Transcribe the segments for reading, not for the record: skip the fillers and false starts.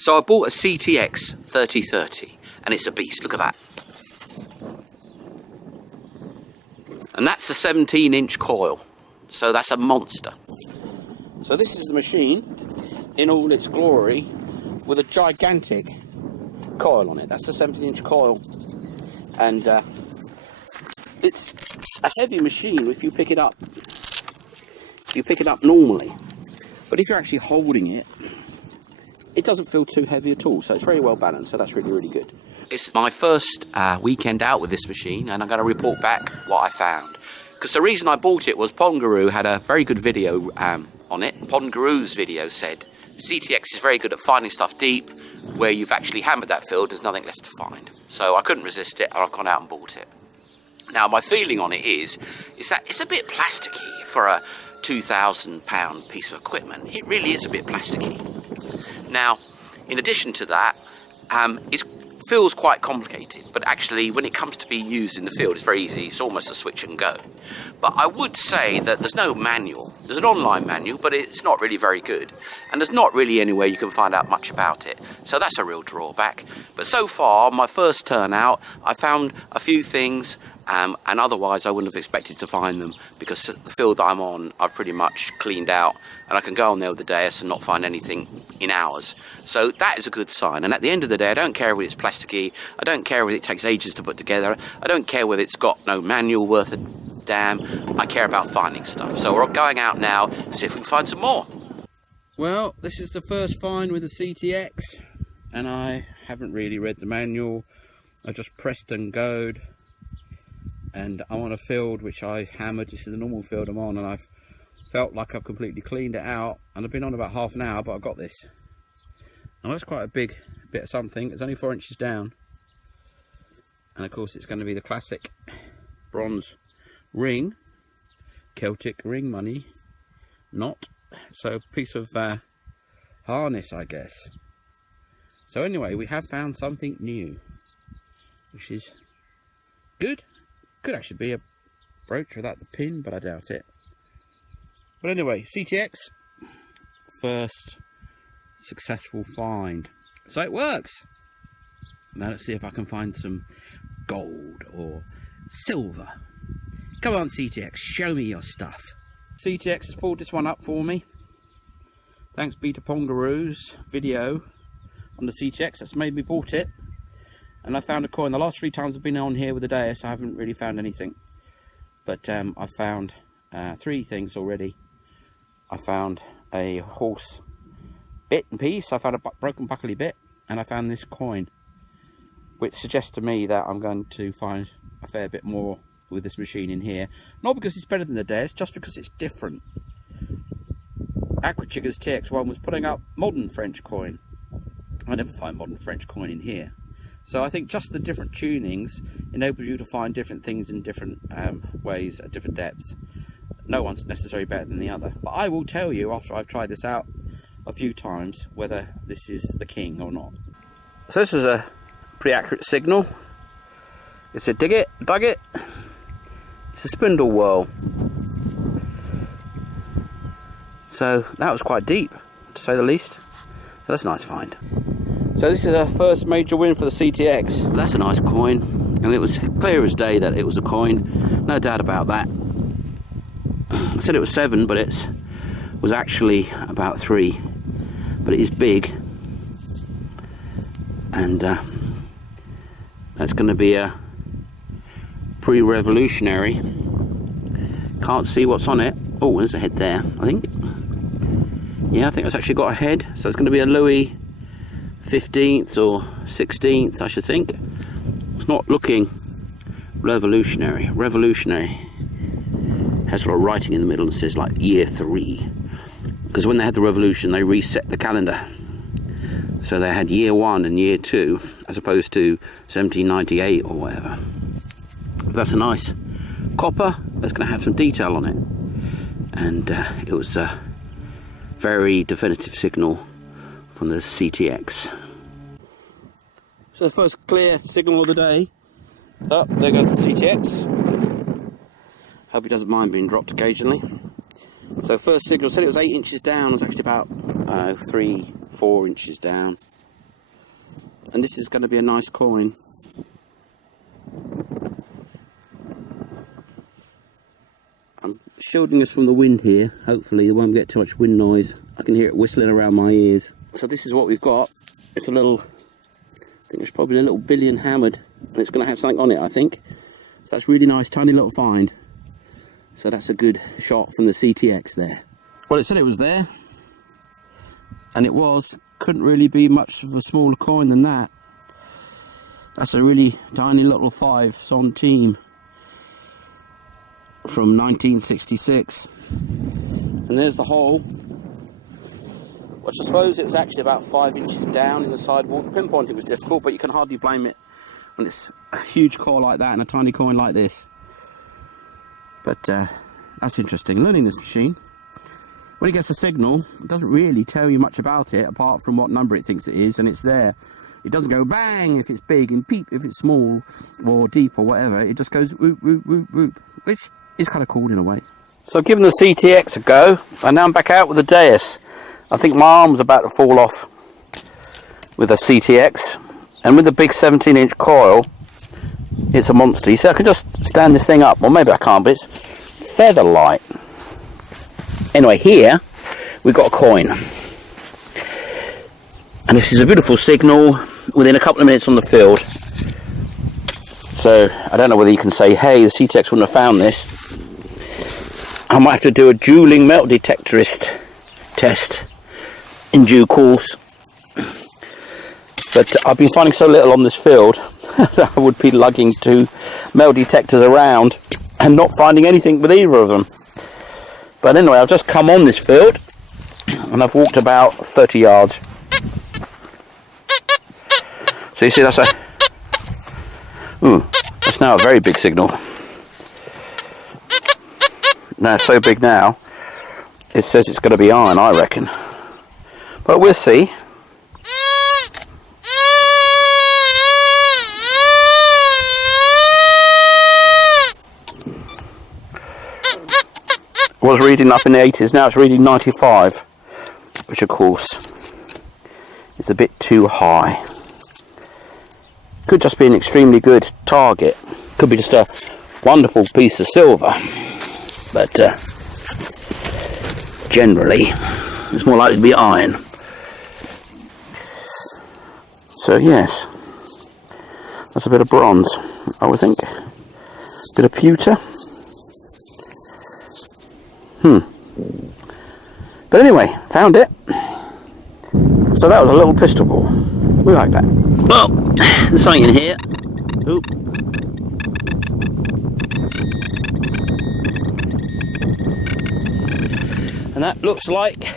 So I bought a CTX3030 and it's a beast, look at that. And that's a 17-inch coil, so that's a monster. So this is the machine in all its glory with a gigantic coil on it. That's a 17-inch coil, and it's a heavy machine if you pick it up. You pick it up normally, but if you're actually holding it, it doesn't feel too heavy at all, so it's very well balanced, so that's really, really good. It's my first weekend out with this machine, and I'm going to report back what I found. Because the reason I bought it was Pongaroo had a very good video on it. Pongaroo's video said, CTX is very good at finding stuff deep, where you've actually hammered that field, there's nothing left to find. So I couldn't resist it, and I've gone out and bought it. Now, my feeling on it is that it's a bit plasticky for a £2,000 piece of equipment. It really is a bit plasticky. Now, in addition to that, it feels quite complicated, but actually when it comes to being used in the field, it's very easy. It's almost a switch and go. But I would say that there's no manual. There's an online manual, but it's not really very good. And there's not really anywhere you can find out much about it. So that's a real drawback. But so far, my first turn out, I found a few things, and otherwise I wouldn't have expected to find them, because the field that I'm on, I've pretty much cleaned out, and I can go on there with the Deus and not find anything in hours. So that is a good sign. And at the end of the day, I don't care whether it's plasticky, I don't care whether it takes ages to put together, I don't care whether it's got no manual worth a damn. I care about finding stuff. So we're going out now to see if we can find some more. Well, this is the first find with the CTX, and I haven't really read the manual. I just pressed and goed, and I'm on a field which I hammered. This is the normal field I'm on, and I've felt like I've completely cleaned it out, and I've been on about half an hour, but I've got this. And that's quite a big bit of something. It's only 4 inches down, and of course it's going to be the classic bronze ring, Celtic ring money, not so piece of harness, I guess. So anyway, we have found something new, which is good. Could actually be a brooch without the pin, but I doubt it. But anyway, CTX, first successful find. So it works. Now let's see if I can find some gold or silver. Come on, CTX, show me your stuff. CTX has pulled this one up for me. Thanks be to Pongaroo's video on the CTX. That's made me bought it. And I found a coin. The last 3 times I've been on here with the Deus, I haven't really found anything. But I found 3 things already. I found a horse bit and piece. I found a broken buckley bit. And I found this coin, which suggests to me that I'm going to find a fair bit more with this machine in here. Not because it's better than the Deus, just because it's different. Aquachigger's TX1 was putting up modern French coin. I never find modern French coin in here. So I think just the different tunings enables you to find different things in different ways at different depths. No one's necessarily better than the other. But I will tell you after I've tried this out a few times whether this is the king or not. So this is a pretty accurate signal. It's a dug it. It's a spindle whirl. So that was quite deep, to say the least. So that's a nice find. So this is our first major win for the CTX. But that's a nice coin, and it was clear as day that it was a coin. No doubt about that. I said it was 7, but it was actually about 3. But it is big, and that's going to be a pre-revolutionary. Can't see what's on it. Oh, there's a head there, I think. Yeah, I think it's actually got a head. So it's going to be a Louis 15th or 16th, I should think. It's not looking revolutionary. Revolutionary has a lot of writing in the middle and says like year 3. Because when they had the revolution, they reset the calendar. So they had year 1 and year 2 as opposed to 1798 or whatever. But that's a nice copper. That's going to have some detail on it. And it was a very definitive signal from the CTX. So the first clear signal of the day. Oh, there goes the CTX. Hope he doesn't mind being dropped occasionally. So first signal, said it was 8 inches down. It was actually about 3-4 inches down. And this is going to be a nice coin. I'm shielding us from the wind here. Hopefully it won't get too much wind noise. I can hear it whistling around my ears. So this is what we've got. It's a little, I think it's probably a little billion hammered, and it's going to have something on it, I think. So that's really nice, tiny little find. So that's a good shot from the CTX there. Well, it said it was there, and it was. Couldn't really be much of a smaller coin than that. That's a really tiny little 5 centime from 1966. And there's the hole, which I suppose it was actually about 5 inches down in the sidewall. Pinpointing was difficult, but you can hardly blame it when it's a huge core like that and a tiny coin like this. But that's interesting, learning this machine. When it gets a signal, it doesn't really tell you much about it, apart from what number it thinks it is, and it's there. It doesn't go bang if it's big and peep if it's small or deep or whatever. It just goes whoop, whoop, whoop, whoop, which is kind of cool in a way. So I've given the CTX a go, and now I'm back out with the Deus. I think my arm was about to fall off with a CTX, and with the big 17-inch coil, it's a monster. You see, I can just stand this thing up. Well, maybe I can't, but it's feather light. Anyway, here we've got a coin, and this is a beautiful signal within a couple of minutes on the field. So I don't know whether you can say, hey, the CTX wouldn't have found this. I might have to do a dueling metal detectorist test in due course, but I've been finding so little on this field that I would be lugging 2 metal detectors around and not finding anything with either of them. But anyway, I've just come on this field, and I've walked about 30 yards. So you see, that's now a very big signal. Now it's so big now, it says it's going to be iron, I reckon. But we'll see. Was reading up in the 80s, now it's reading 95, which of course is a bit too high. Could just be an extremely good target, could be just a wonderful piece of silver, but generally it's more likely to be iron. So yes, that's a bit of bronze, I would think, a bit of pewter. But anyway, found it. So that was a little pistol ball. We like that. Well, there's something in here. Ooh. And that looks like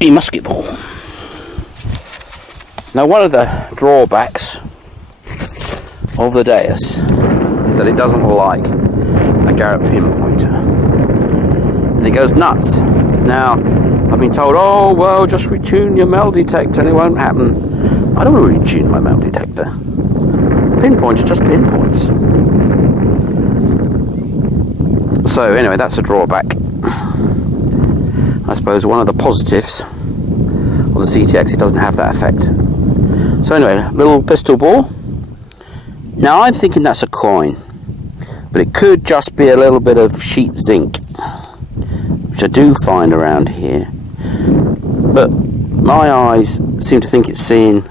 a musket ball. Now, one of the drawbacks of the Deus is that it doesn't like a Garrett pinpointer, and it goes nuts. Now, I've been told, oh well, just retune your metal detector and it won't happen. I don't want to retune my metal detector. Pinpointer just pinpoints. So anyway, that's a drawback. I suppose one of the positives of the CTX, it doesn't have that effect. So anyway, little pistol ball. Now I'm thinking that's a coin, but it could just be a little bit of sheet zinc, which I do find around here. But my eyes seem to think it's seeing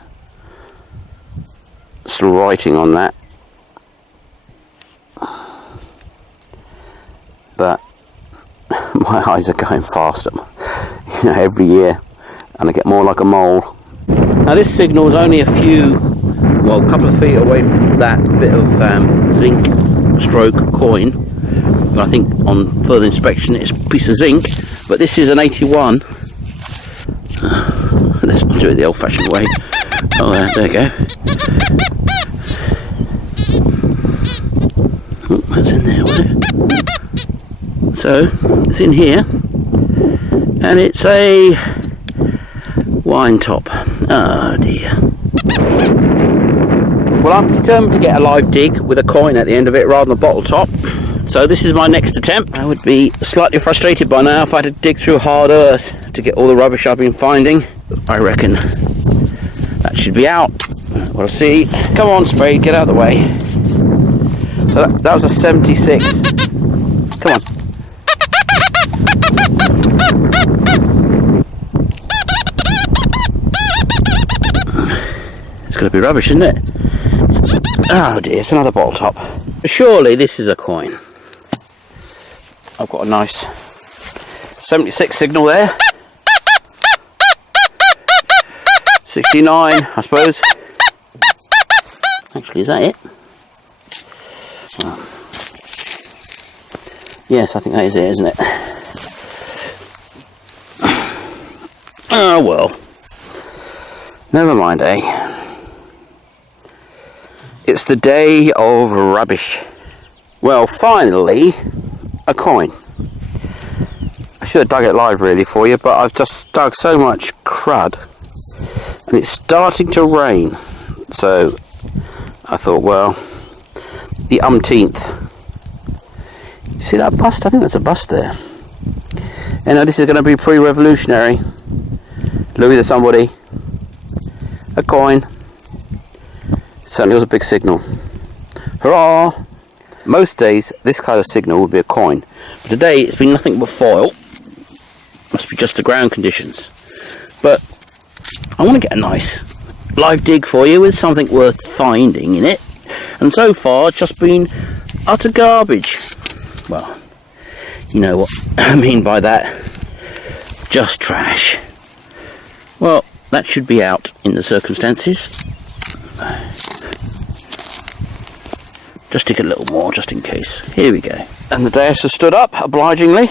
some writing on that. But my eyes are going faster, every year, and I get more like a mole. Now this signal is only a couple of feet away from that bit of zinc stroke coin. But I think on further inspection it's a piece of zinc. But this is an 81. Let's do it the old-fashioned way. Oh, there you go. Oh, that's in there, was it? So it's in here, and it's a wine top. Oh dear. Well, I'm determined to get a live dig with a coin at the end of it rather than a bottle top. So this is my next attempt. I would be slightly frustrated by now if I had to dig through hard earth to get all the rubbish I've been finding. I reckon that should be out. We'll see. Come on, Spade, get out of the way. So that was a 76. Come on. It's going to be rubbish, isn't it? Oh dear, it's another bottle top. Surely this is a coin. I've got a nice 76 signal there. 69, I suppose. Actually, is that it? Oh. Yes, I think that is it, isn't it? Oh well. Never mind, eh? It's the day of rubbish. Well, finally, a coin. I should have dug it live really for you, but I've just dug so much crud. And it's starting to rain. So, I thought, well, the umpteenth. You see that bust? I think that's a bust there. You know, this is going to be pre-revolutionary. Louis the somebody. A coin. Certainly was a big signal. Hurrah! Most days this kind of signal would be a coin, but today it's been nothing but foil. Must be just the ground conditions. But I want to get a nice live dig for you with something worth finding in it, and so far it's just been utter garbage. Well, you know what I mean by that. Just trash. Well, that should be out in the circumstances. Just dig a little more, just in case. Here we go. And the Deus has stood up, obligingly.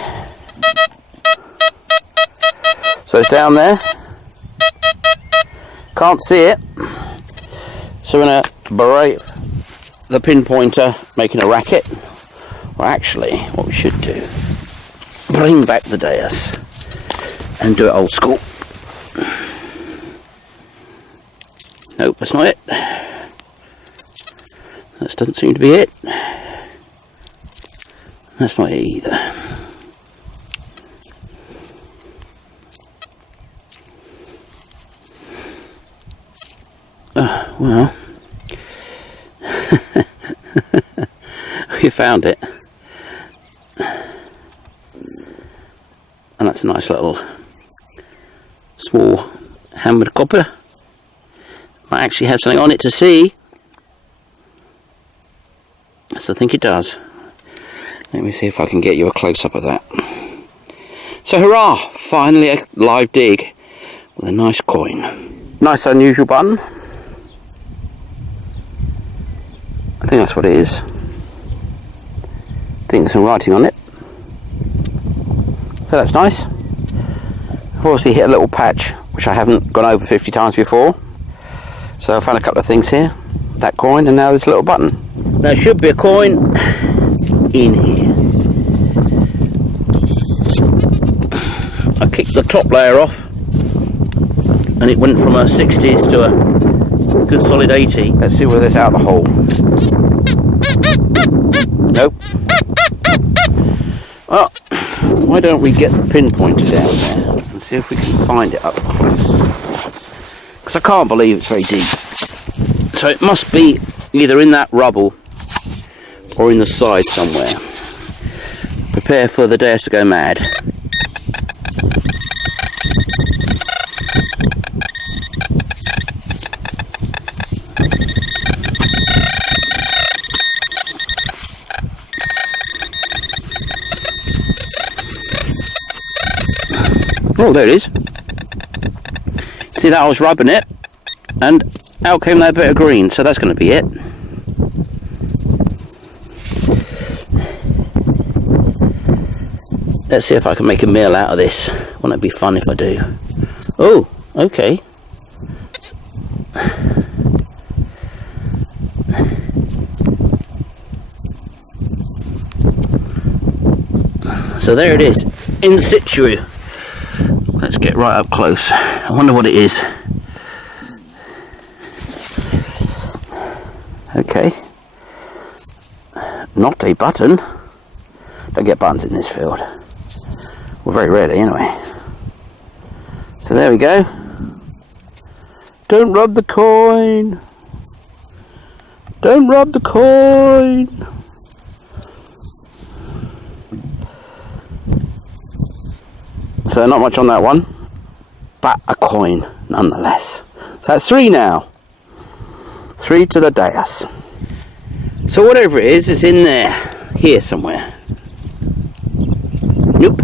So it's down there. Can't see it. So we're going to berate the pinpointer, making a racket. Well, actually, what we should do, bring back the Deus and do it old school. Nope, that's not it. That doesn't seem to be it. That's not it either. Well, we found it. And that's a nice little small hammered copper. Might actually have something on it to see. Yes, I think it does. Let me see if I can get you a close-up of that. So hurrah! Finally a live dig with a nice coin. Nice unusual button. I think that's what it is. I think there's some writing on it. So that's nice. I've obviously hit a little patch which I haven't gone over 50 times before. So I found a couple of things here. That coin and now this little button. There should be a coin in here. I kicked the top layer off and it went from a 60s to a good solid 80. Let's see whether it's out of the hole. Nope. Well, why don't we get the pinpointer down there and see if we can find it up close. Because I can't believe it's very deep. So it must be either in that rubble or in the side somewhere. Prepare for the Deus to go mad. Oh, there it is. See that I was rubbing it and out came that bit of green, so that's going to be it. Let's see if I can make a meal out of this. Wouldn't it be fun if I do? Oh, okay. So there it is, in situ. Let's get right up close. I wonder what it is. Okay. Not a button. Don't get buttons in this field. Well, very rarely anyway. So there we go. Don't rub the coin. Don't rub the coin. So not much on that one, but a coin nonetheless. So that's 3 now. 3 to the Deus. So whatever it is in there, here somewhere. Nope.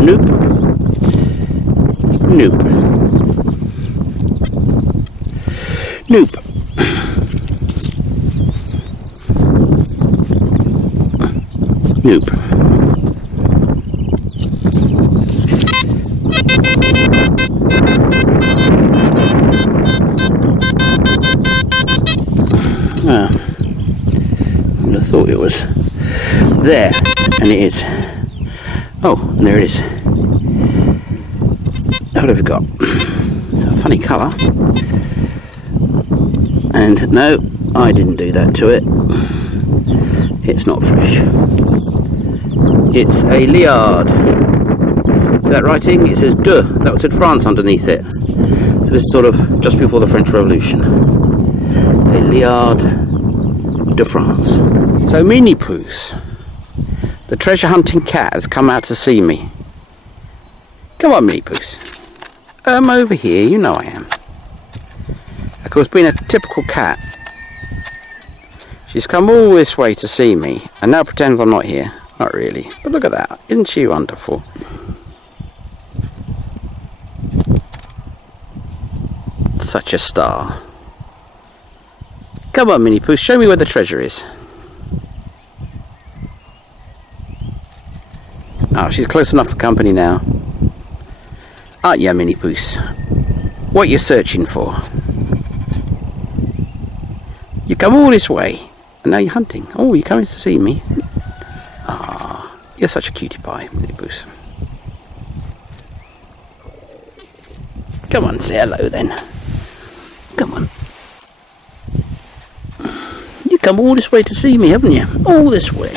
Nope. Nope. Nope. Nope. Ah, I would have thought it was there, and it is. Oh, and there it is. What have we got? It's a funny colour. And no, I didn't do that to it. It's not fresh. It's a Liard. Is that writing? It says de. That said France underneath it. So this is sort of just before the French Revolution. A Liard de France. So Mini Poos, the treasure hunting cat, has come out to see me. Come on, Mini Poos. I'm over here, you know I am. Of course, being a typical cat, she's come all this way to see me and now pretends I'm not here. Not really, but look at that. Isn't she wonderful? Such a star. Come on, Mini Poos, show me where the treasure is. Oh, she's close enough for company now. Aren't you, Mini Poos? What you searching for? You come all this way, and now you're hunting. Oh, you're coming to see me? Ah, you're such a cutie pie, Mini Poos. Come on, say hello then. Come on. You come all this way to see me, haven't you? All this way.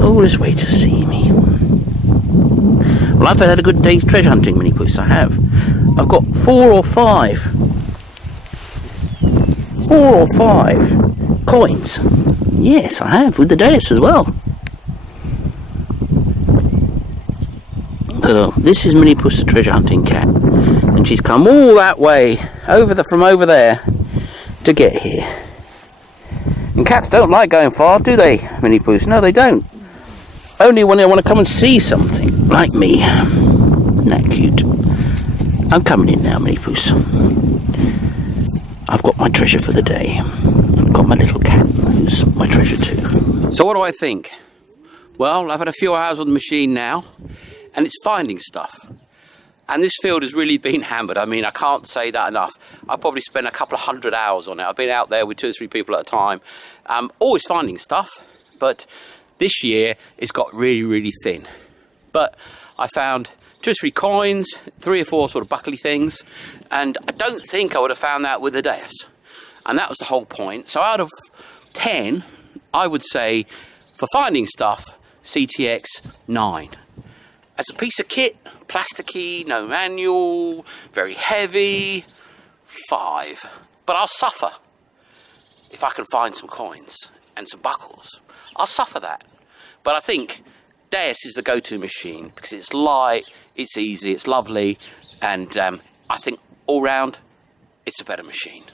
All this way to see me. Well, I've had a good day's treasure hunting, Mini Poos. I have. I've got 4 or 5. 4 or 5 coins. Yes, I have, with the Deus as well. So this is Mini Poos, the treasure hunting cat, and she's come all that way from over there to get here. And cats don't like going far, do they, Mini Poos? No, they don't. Only when they want to come and see something, like me. Isn't that cute? I'm coming in now, Mini Poos. I've got my treasure for the day. I've got my little cat, who's my treasure too. So what do I think? Well, I've had a few hours on the machine now, and it's finding stuff. And this field has really been hammered. I mean, I can't say that enough. I probably spent a couple of 100 hours on it. I've been out there with 2 or 3 people at a time, always finding stuff, but this year it's got really, really thin. But I found 2 or 3 coins, 3 or 4 sort of buckly things, and I don't think I would have found that with the Deus. And that was the whole point. So out of 10, I would say, for finding stuff, CTX 9. As a piece of kit, plasticky, no manual, very heavy, 5. But I'll suffer if I can find some coins and some buckles. I'll suffer that. But I think Deus is the go-to machine because it's light, it's easy, it's lovely, and I think all round it's a better machine.